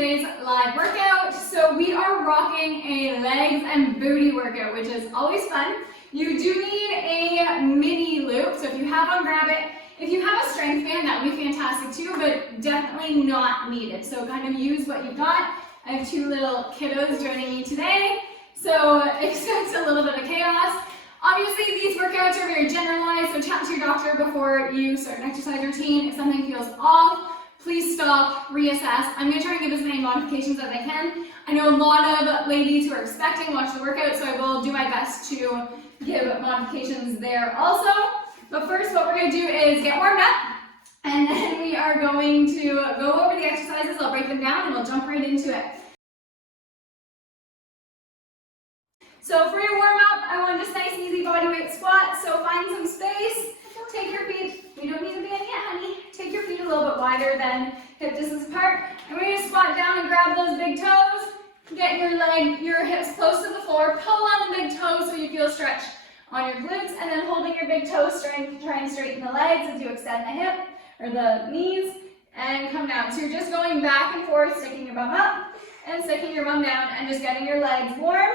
today's live workout. So we are rocking a legs and booty workout, which is always fun. You do need a mini loop, so if you have one, grab it. If you have a strength band, that would be fantastic too, but definitely not needed. So kind of use what you've got. I have two little kiddos joining me today, so expect a little bit of chaos. Obviously, these workouts are very generalized, so chat to your doctor before you start an exercise routine. If something feels off, please stop, reassess. I'm gonna try and give as many modifications as I can. I know a lot of ladies who are expecting watch the workout, so I will do my best to give modifications there also. But first, what we're gonna do is get warmed up, and then we are going to go over the exercises. I'll break them down and we'll jump right into it. So for your warm-up, I want just nice and easy bodyweight squat. So find some space, take your feet, you don't need to bend yet, honey. Take your feet a little bit wider than hip distance apart. And we're gonna squat down and grab those big toes. Get your hips close to the floor. Pull on the big toes so you feel stretch on your glutes. And then holding your big toes, try and straighten the legs as you extend the hip or the knees and come down. So you're just going back and forth, sticking your bum up and sticking your bum down and just getting your legs warm.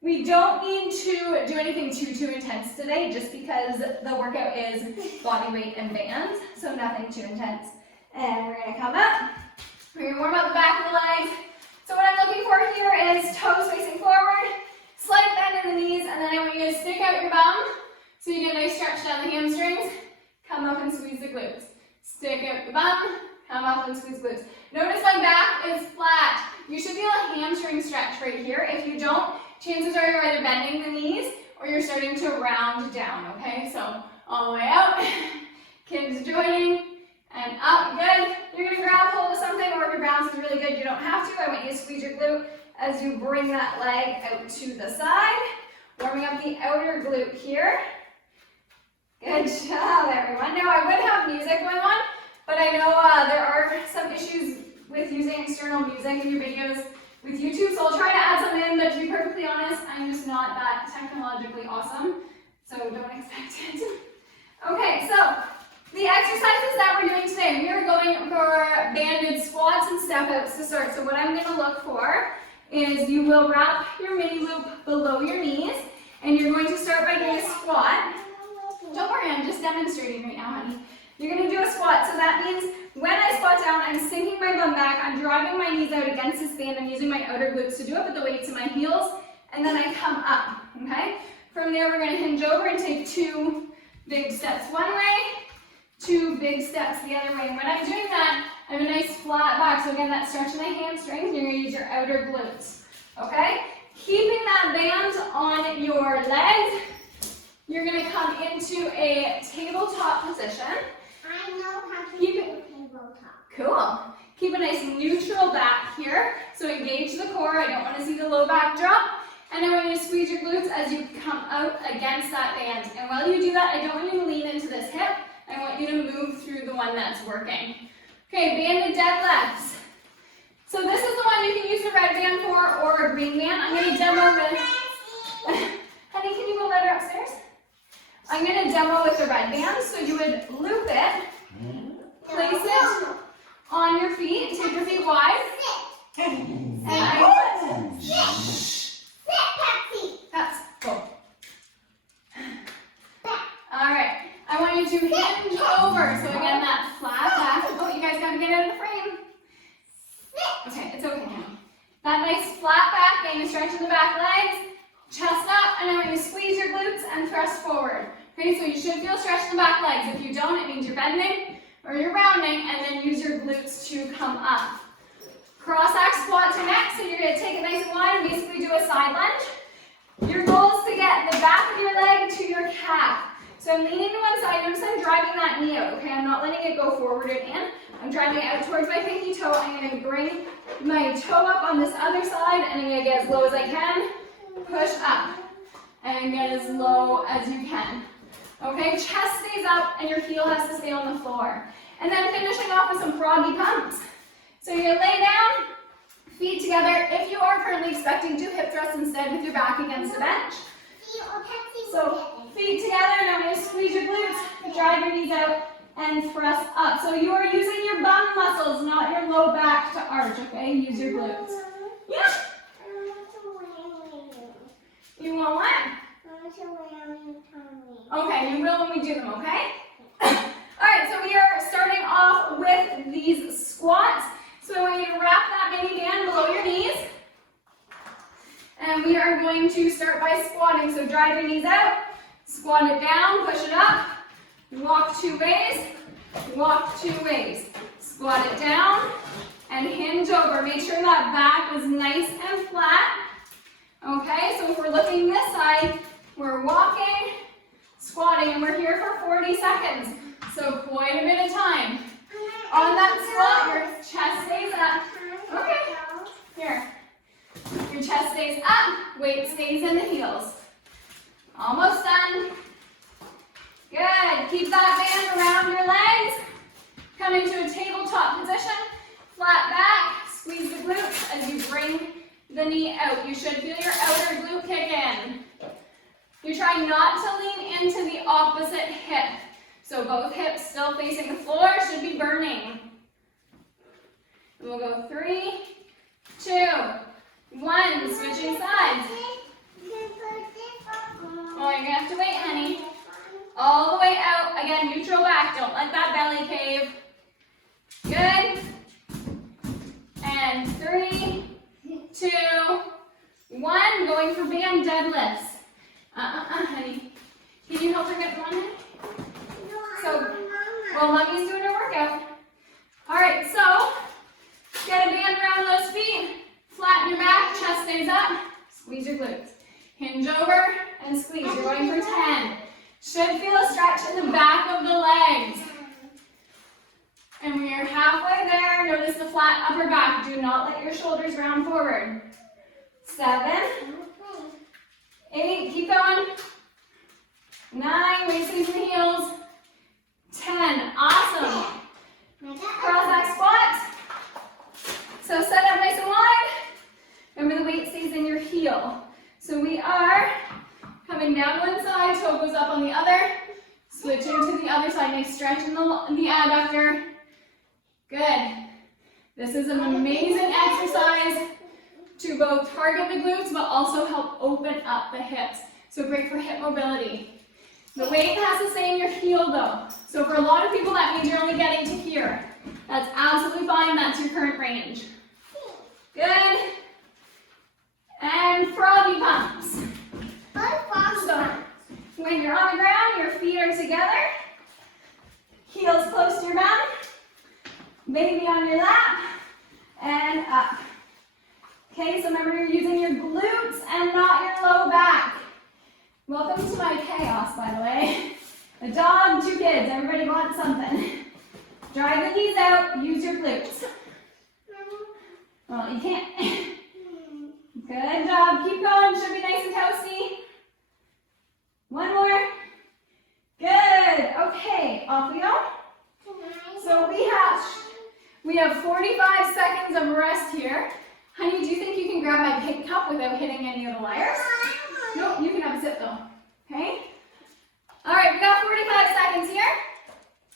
We don't need to do anything too intense today just because the workout is body weight and bands, so nothing too intense. And we're gonna come up, we're gonna warm up the back of the legs. So what I'm looking for here is toes facing forward, slight bend in the knees, and then I want you to stick out your bum so you get a nice stretch down the hamstrings. Come up and squeeze the glutes. Stick out the bum, come up and squeeze glutes. Notice my back is flat. You should feel a hamstring stretch right here. If you don't, chances are you're either bending the knees or you're starting to round down, okay? So all the way out, kids joining, and up, good. You're gonna grab hold of something, or if your balance is really good, you don't have to. I want you to squeeze your glute as you bring that leg out to the side. Warming up the outer glute here. Good job, everyone. Now I would have music going on, but I know there are some issues with using external music in your videos with YouTube, so I'll try to add some in, but to be perfectly honest, I'm just not that technologically awesome, so don't expect it. Okay, so the exercises that we're doing today, we are going for banded squats and step outs to start. So what I'm going to look for is you will wrap your mini loop below your knees, and you're going to start by doing a squat. Don't worry, I'm just demonstrating right now, honey. You're going to do a squat, so that means when I squat down, I'm sinking my bum back, I'm driving my knees out against this band, I'm using my outer glutes to do it with the weight to my heels, and then I come up, okay? From there, we're going to hinge over and take two big steps one way, two big steps the other way. And when I'm doing that, I have a nice flat back, so again, that stretch in the hamstrings, you're going to use your outer glutes, okay? Keeping that band on your legs, you're going to come into a tabletop position. I know how to do tabletop. Cool. Keep a nice neutral back here. So engage the core. I don't want to see the low back drop. And I want you to squeeze your glutes as you come out against that band. And while you do that, I don't want you to lean into this hip. I want you to move through the one that's working. Okay, banded deadlifts. So this is the one you can use the red band for or a green band. I'm going to demo with... Honey, can you go let her upstairs? I'm going to demo with the red band, so you would loop it, place it on your feet, take your feet wide, and that's cool. Alright, I want you to hinge over, so again, that flat back. Oh, you guys got to get out of the frame. Okay, it's okay now. That nice flat back, getting a stretch in the back legs, chest up, and I'm going to squeeze your glutes and thrust forward. Okay, so you should feel stretch in the back legs. If you don't, it means you're bending or you're rounding, and then use your glutes to come up. Cross-axe squat to next, so you're going to take it nice and wide and basically do a side lunge. Your goal is to get the back of your leg to your calf. So I'm leaning to one side, notice I'm driving that knee out, okay? I'm not letting it go forward and in. I'm driving it out towards my pinky toe. I'm going to bring my toe up on this other side, and I'm going to get as low as I can. Push up, and get as low as you can. Okay, chest stays up and your heel has to stay on the floor. And then finishing off with some froggy pumps. So you're gonna lay down, feet together. If you are currently expecting, do hip thrusts instead with your back against the bench. So feet together, and I'm gonna squeeze your glutes, drive your knees out, and press up. So you are using your bum muscles, not your low back to arch, okay? Use your glutes. Yeah. You want what? Okay, you will when we do them, okay? Alright, so we are starting off with these squats. So I want you to wrap that mini band below your knees. And we are going to start by squatting. So drive your knees out, squat it down, push it up, walk 2 ways, walk 2 ways. Squat it down and hinge over. Make sure that back is nice and flat. Okay, so if we're looking this side, we're walking, squatting, and we're here for 40 seconds. So quite a bit of time. On that squat, your chest stays up. Okay, here. Your chest stays up, weight stays in the heels. Almost done. Good, keep that band around your legs. Come into a tabletop position, flat back, squeeze the glutes as you bring the knee out. You should feel your outer glute kick in. You're trying not to lean into the opposite hip. So both hips still facing the floor, should be burning. And we'll go 3, 2, 1, switching sides. Oh, you're gonna have to wait, honey. All the way out. Again, neutral back. Don't let that belly cave. Good. And 3, 2, 1. Going for band deadlifts. Honey. Can you help her get one? So, well, mommy's doing her workout. All right, so get a band around those feet. Flatten your back, chest stays up. Squeeze your glutes. Hinge over and squeeze. You're going for 10. Should feel a stretch in the back of the legs. And we are halfway there. Notice the flat upper back. Do not let your shoulders round forward. 7, 8, keep going. 9, waist stays in the heels. 10, awesome. Cross that squat. So set up nice and wide. Remember the weight stays in your heel. So we are coming down one side, toe goes up on the other. Switching to the other side, nice stretch in the adductor. Good. This is an amazing exercise to both target the glutes, but also help open up the hips. So great for hip mobility. The weight has to stay in your heel though. So for a lot of people that means you're only getting to here. That's absolutely fine, that's your current range. Good. And froggy pumps. So when you're on the ground, your feet are together. Heels close to your bum. Baby on your lap. And up. Okay, so remember you're using your glutes and not your low back. Welcome to my chaos, by the way. A dog, 2 kids, everybody wants something. Drive the knees out, use your glutes. Well, you can't. Good job, keep going, should be nice and toasty. 1 more. Good, okay, off we go. So we have 45 seconds of rest here. Honey, do you think you can grab my pink cup without hitting any of the wires? Nope, you can have a sip though, okay? All right, we got 45 seconds here,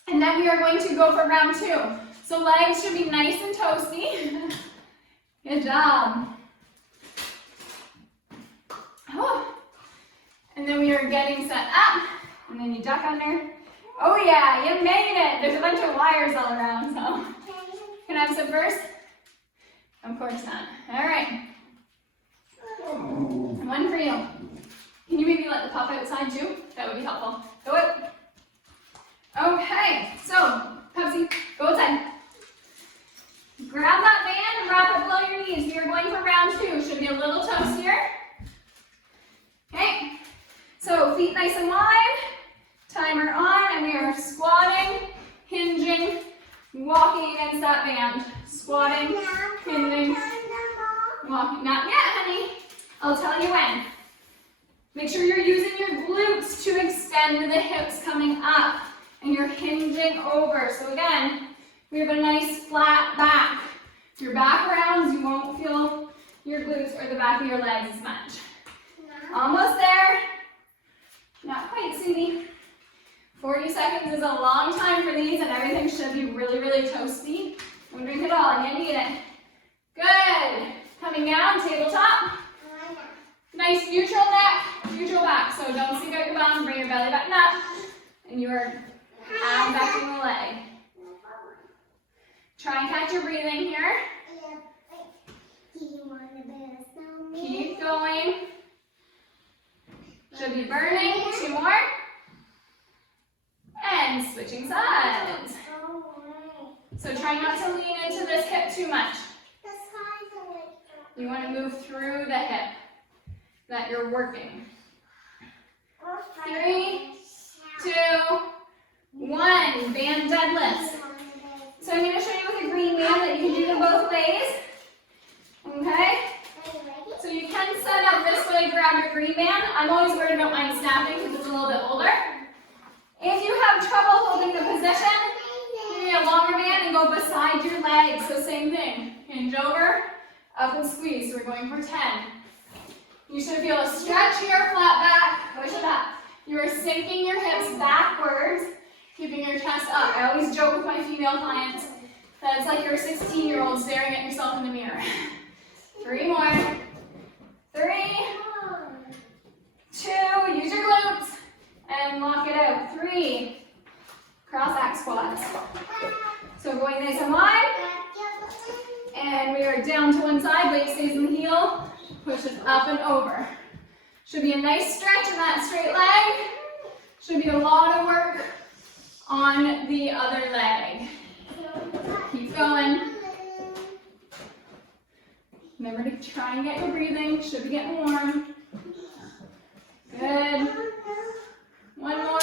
and then we are going to go for round 2. So legs should be nice and toasty. Good job. Oh. And then we are getting set up, and then you duck under. Oh yeah, you made it. There's a bunch of wires all around, so. Can I have some first? Of course not. All right. One for you. Can you maybe let the pup outside too? That would be helpful. Go it. Okay, so, Pepsi, go outside. Grab that band and wrap it below your knees. We are going for round 2. Should be a little toastier. Okay, so feet nice and wide. Timer on, and we are squatting, hinging, walking against that band. Squatting, hinging, walking. Not yet, honey. I'll tell you when. Make sure you're using your glutes to extend the hips coming up, and you're hinging over. So again, we have a nice flat back. If your back rounds, you won't feel your glutes or the back of your legs as much. Almost there. Not quite, Susie. 40 seconds is a long time for these, and everything should be really, really toasty. Don't drink it all, and you need it. Good. Coming down, tabletop. Nice neutral neck, neutral back. So don't sink out your bum, bring your belly button up, and you are abducting the leg. Try and catch your breathing here. Keep going. Should be burning. 2 more. And switching sides. So try not to lean into this hip too much. You want to move through the hip that you're working. 3, 2, 1. Band deadlifts. So I'm going to show you with a green band that you can do them both ways. Okay? So you can set up this way, grab your green band. I'm always worried about mine snapping because it's a little bit older. If you have trouble holding the position, you need a longer band and go beside your legs. So same thing. Hinge over, up and squeeze. So we're going for 10. You should feel a stretch here, flat back, push it up. You are sinking your hips backwards, keeping your chest up. I always joke with my female clients that it's like you're a 16-year-old staring at yourself in the mirror. 3 more. 3, 2, use your glutes, and lock it out. 3, cross-back squats. So going nice and wide, and we are down to one side, weight stays in the heel, push it up and over. Should be a nice stretch in that straight leg. Should be a lot of work on the other leg. Keep going. Remember to try and get your breathing. Should be getting warm. Good. 1 more.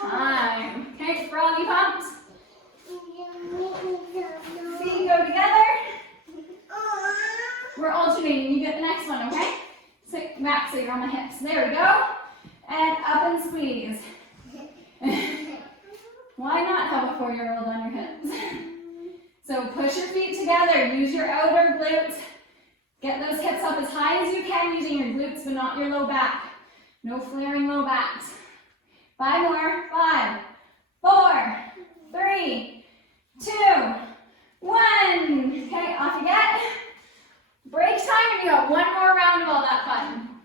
Time. Okay, froggy pumps. Feet go together. We're alternating. You get the next one, okay? Sit back so you're on the hips. There we go. And up and squeeze. Why not have a 4-year-old on your hips? So push your feet together. Use your outer glutes. Get those hips up as high as you can using your glutes, but not your low back. No flaring low backs. 5 more. 5, 4, 3, 2, 1. Okay, off you get. Break time, and you got 1 more round of all that fun.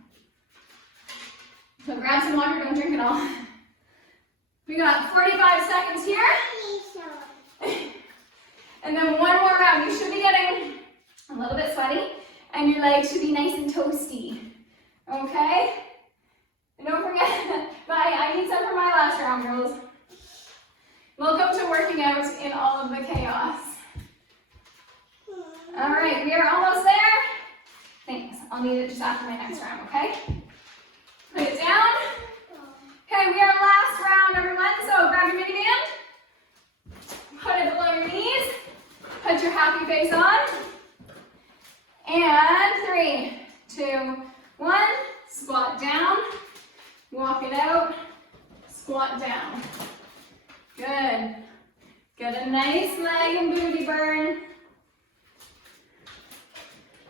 So grab some water, don't drink it all. We got 45 seconds here. And then 1 more round. You should be getting a little bit sweaty, and your legs should be nice and toasty. Okay? And don't forget, bye. I need some for my last round, girls. Welcome to working out in all of the chaos. All right, we are almost there. Thanks. I'll need it just after my next round, okay? Put it down. Okay, we are last round, everyone. So grab your mini band. Put it below your knees. Put your happy face on. And 3, 2, 1. Squat down. Walk it out. Squat down. Good. Get a nice leg and booty burn.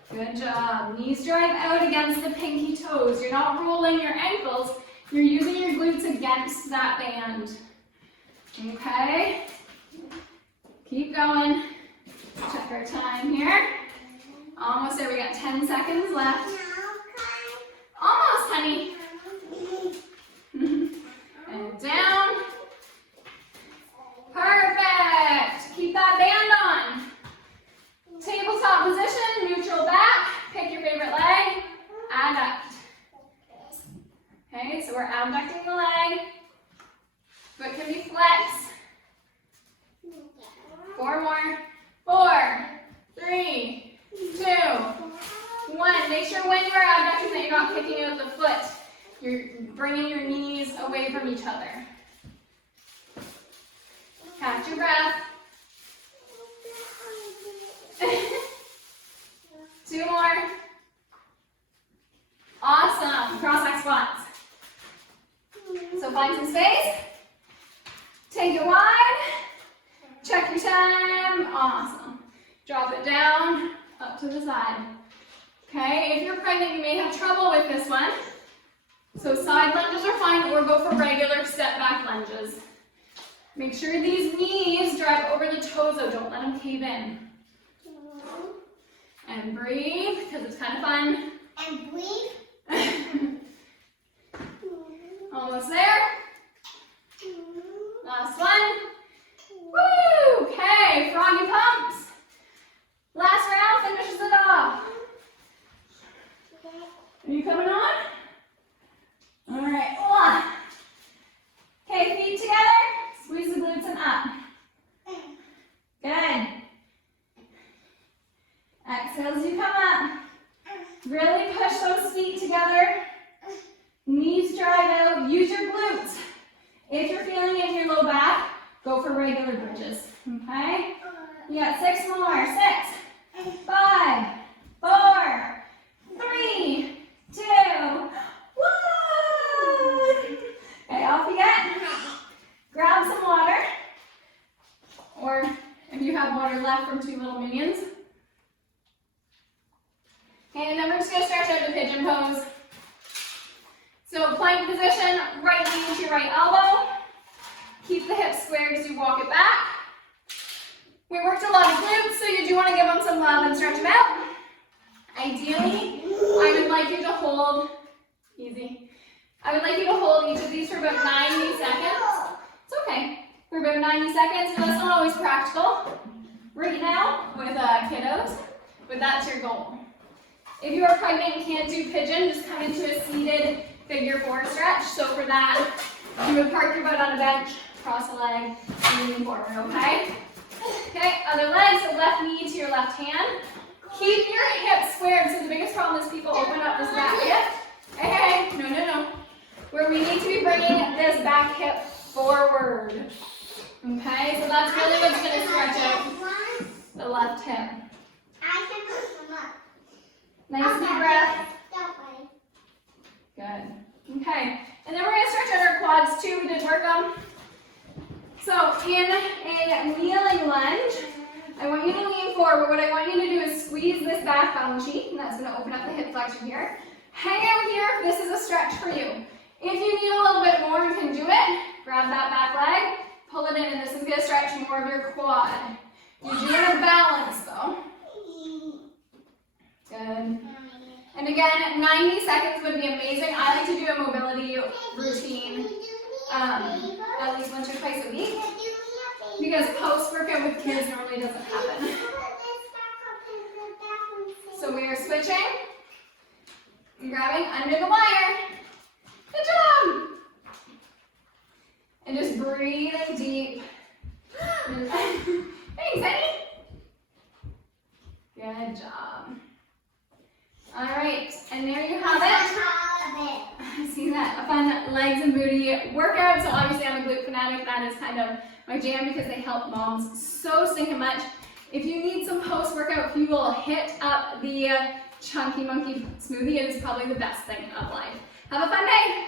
Good job. Knees drive out against the pinky toes. You're not rolling your ankles. You're using your glutes against that band. Okay? Keep going. Check our time here. Almost there. We got 10 seconds left. Almost, honey. And down. Perfect. Keep that band on. Tabletop position, neutral back. Pick your favorite leg. Adduct. Okay, so we're abducting the leg. Foot can be flexed. 4 more. 4, 3, 2, 1. Make sure when you are abducting that you're not kicking out the foot. You're bringing your knees away from each other. Catch your breath. 2 more. Awesome. Cross-back squats. So find some space. Take it wide. Check your time. Awesome. Drop it down, up to the side. Okay, if you're pregnant, you may have trouble with this one. So side lunges are fine, or go for regular step back lunges. Make sure these knees drive over the toes though, don't let them cave in. And breathe, because it's kind of fun. And breathe. Almost there. Last one. Woo! Okay, froggy pumps. Last round finishes it off. Are you coming on? All right. Okay, feet together. Squeeze the glutes and up. Good. Exhale as you come up. Really push those feet together. Knees drive out. Use your glutes. If you're feeling it in your low back, go for regular bridges. Okay? You got 6 more. 6, 5, 4, 3, 2, 1. Okay, off you get. Grab some water. Or if you have water left from 2 little minions. Okay, and then we're just going to stretch out to pigeon pose. So plank position, right knee to your right elbow. Keep the hips squared as you walk it back. We worked a lot of glutes, so you do want to give them some love and stretch them out. Ideally, I would like you to hold, easy. I would like you to hold each of these for about 90 seconds. It's okay. For about 90 seconds, but that's not always practical. Right now, with kiddos, but that's your goal. If you are pregnant and can't do pigeon, just come into a seated figure 4 stretch. So for that, you would park your butt on a bench, cross a leg, and lean forward, okay? Okay, other leg, so left knee to your left hand. Keep your hips squared. So the biggest problem is people open up this back hip. Hey, no. Where we need to be bringing this back hip forward. Okay, so that's really what's going to stretch out the left hip. I can push them up. Nice deep breath. That way. Good. Okay, and then we're going to stretch out our quads too. We did work them. So in a kneeling lunge, I want you to lean forward. What I want you to do is squeeze this back bone cheek, and that's going to open up the hip flexion here. Hang out here if this is a stretch for you. If you need a little bit more, you can do it. Grab that back leg, pull it in, and this is going to stretch more of your quad. You do want to balance though. Good. And again, 90 seconds would be amazing. I like to do a mobility routine at least once or twice a week because post-workout with kids normally doesn't happen. So we are switching and grabbing under the wire. Good job! And just breathing deep. Thanks, Eddie. Good job. All right, and there you have it. I see that. A fun legs and booty workout. So obviously I'm a glute fanatic. That is kind of my jam because they help moms so stinking much. If you need some post-workout fuel, hit up the Chunky Monkey smoothie. It is probably the best thing of life. Have a fun day.